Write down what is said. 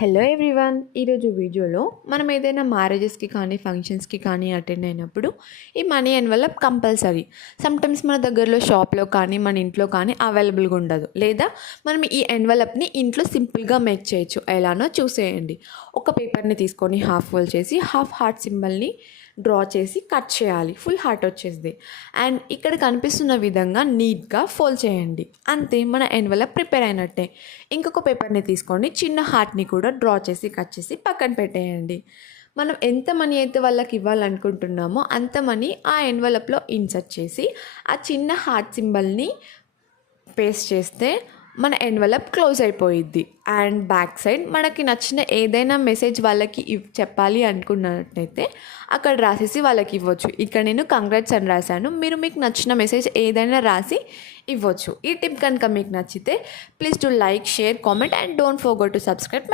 Hello everyone, ఈరోజు వీడియోలో మనం ఏదైనా మ్యారేజెస్కి కానీ ఫంక్షన్స్కి కానీ అటెండ్ అయినప్పుడు ఈ మనీ ఎన్వలప్ కంపల్సరీ. సమ్టైమ్స్ మన దగ్గరలో షాప్లో కానీ మన ఇంట్లో కానీ అవైలబుల్గా ఉండదు, లేదా మనం ఈ ఎన్వలప్ని ఇంట్లో సింపుల్గా మేక్ చేయొచ్చు. ఎలానో చూసేయండి. ఒక పేపర్ని తీసుకొని హాఫ్ ఫోల్డ్ చేసి హాఫ్ హార్ట్ సింబల్ని డ్రా చేసి కట్ చేయాలి. ఫుల్ హార్ట్ వచ్చేసింది. అండ్ ఇక్కడ కనిపిస్తున్న విధంగా నీట్గా ఫోల్డ్ చేయండి. అంతే, మన ఎన్వలప్ ప్రిపేర్ అయినట్టే. ఇంకొక పేపర్ని తీసుకొని చిన్న హార్ట్ని కూడా డ్రా చేసి కట్ చేసి పక్కన పెట్టేయండి. మనం ఎంత మనీ అయితే వాళ్ళకి ఇవ్వాలనుకుంటున్నామో అంత మనీ ఆ ఎన్వలప్లో ఇన్సర్ట్ చేసి ఆ చిన్న హార్ట్ సింబల్ని పేస్ట్ చేస్తే మన ఎన్వలప్ క్లోజ్ అయిపోయిద్ది. అండ్ బ్యాక్ సైడ్ మనకి నచ్చిన ఏదైనా మెసేజ్ వాళ్ళకి చెప్పాలి అనుకున్నట్టయితే అక్కడ రాసేసి వాళ్ళకి ఇవ్వచ్చు. ఇక్కడ నేను కంగ్రాట్స్ అని రాశాను. మీరు మీకు నచ్చిన మెసేజ్ ఏదైనా రాసి ఇవ్వచ్చు. ఈ టిప్ కనుక మీకు నచ్చితే please do like, share, comment and don't forget to subscribe.